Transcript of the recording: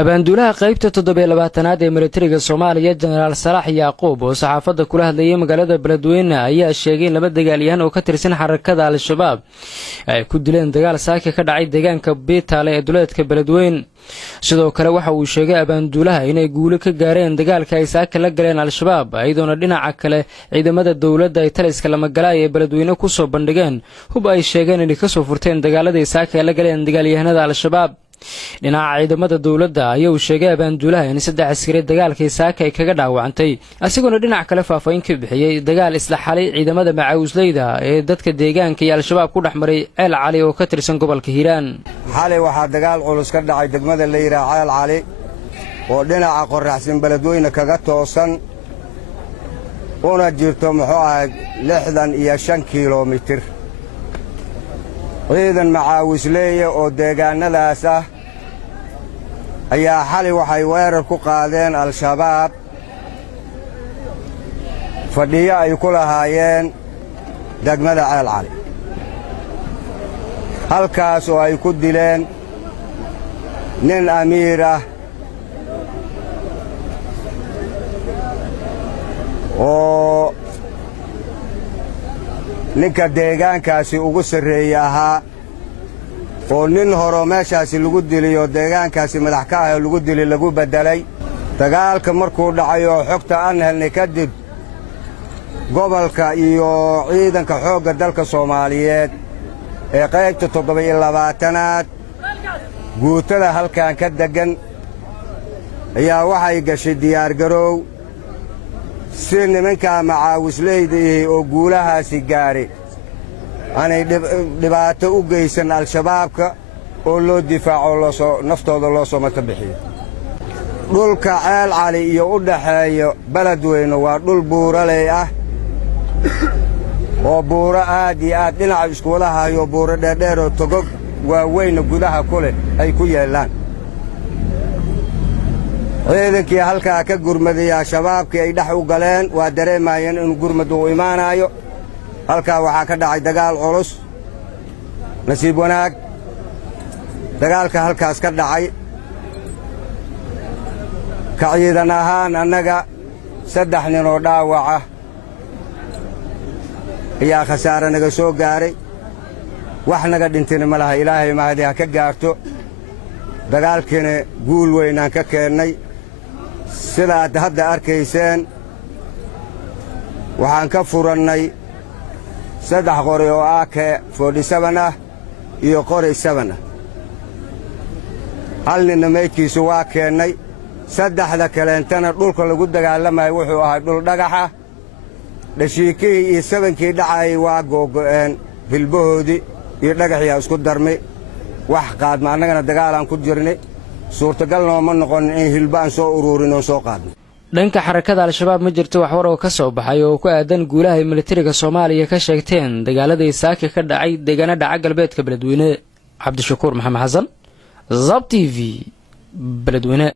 abaanduulaha qaybta 27aad ee militariga Soomaaliya General Salax Yaqoob oo saxaafadda kula hadlayay magaalada Beledweyne ayaa sheegay in laba dagaalyahan oo ka tirsan xarakada Al-Shabaab ay ku dileen dagaal saaka ka dhacay deegaanka Beetaale ee duleedka Beledweyne. sidoo kale waxa uu sheegay abaanduulaha inay guulo ka gaareen dagaalka ay saaka la galeen Al-Shabaab ayadoo dhinaca kale ciidamada dawladda ay taliska lama galay ee Beledweyne ku soo bandhigeen hub ay sheegeen inay ka soo furteen dagaaladii saaka la galeen dagaalyahanada Al-Shabaab. dhinaca ciidamada dawladda ayaa uu sheegay abaanduulaha in 3 askari dagaalkii saaka ay kaga dhaawacantay asigoo dhinac kale faafooyin ka bixiyay dagaal isla xalay ciidamada macawisleyda ee dadka deegaanka iyo Al-Shabaab ku dhaxmaray Ceel Cali oo ka tirsan gobolka Hiiraan. xalay waxa dagaal culus ka dhacay degmada la yiraahdo Ceel Cali oo dhinaca qorraxsan Beledweyne kaga toosan una jirto muxuu ahay 65 kiiloomitir. ciidan macaawisleeya oo deegaanadaas ah ayaa xalay waxay weerar ku qaadeen Al-Shabaab fadhiyo ay ku lahaayeen degmada Ceel Cali halkaas oo ay ku dileen nin amiir ah oo ninka deegaankaasi ugu sareeyay ahaa oo nin hore meeshaasi lagu diliyo deegaankaasi madax ka ah lagu dilay lagu bedelay dagaalka markuu dhacay oo xogta aan helnay kadib gobolka iyo ciidanka xoogga dalka Soomaaliyeed ee qaybta 27aad guutada halkaan ka degan ayaa waxay gashay diyaar garow si nimanka macaawisleyda oo guulahaasi gaaray aanay dhibaato u geysan Al-Shabaabka oo loo difaaco naftooda loo soo mata bixiyo. dhulka Ceel Cali iyo u dhaxeeyo Beledweyne waa dhul buuraley ah oo buuro aad iyo aad dhinaca isku wada hayo buuro dheer oo togog waaweyn gudaha kule ay ku yeelaan. ciidankii halkaa ka gurmaday Al-Shabaabkii ay dhax u galeen waa dareemayeen in gurmadu u imaanayo. halkaa waxaa ka dhacay dagaal culus nasiib wanaag dagaalka halkaas ka dhacay ka ciidan ahaan annaga 3 nin oo dhaawaca ayaa khasaare naga soo gaaray wax naga dhintayna ma laha Ilaahay mahadi ha ka gaarto dagaalkina guul weyn aan ka keennay sida aad hadda arkayseen waxaan ka furannay 3 qori oo AK-47 ah iyo qori 7 ah hal nin meydkiisu waa keennay 3 kaleentana dhulka lagu dagaalamay wuxuu ahaa dhul dhagaxa dhashiikii iyo 7kii dhacay waa googo'een hilbahoodii iyo dhagaxii isku darmay wax qaadma annagana dagaalaan ku jirnay suurtagalna ma noqon in hilbaan soo uruurin oo soo qaadno. dhanka xarakada Al-Shabaab ma jirto wax war oo ka soo baxay oo ku aadan guulaha militariga Soomaaliya ka sheegteen dagaaladii saaka ka dhacay deegaanada galbeedka Beledweyne. Cabdishakuur Maxamed Xasan, ZAB TV, Beledweyne.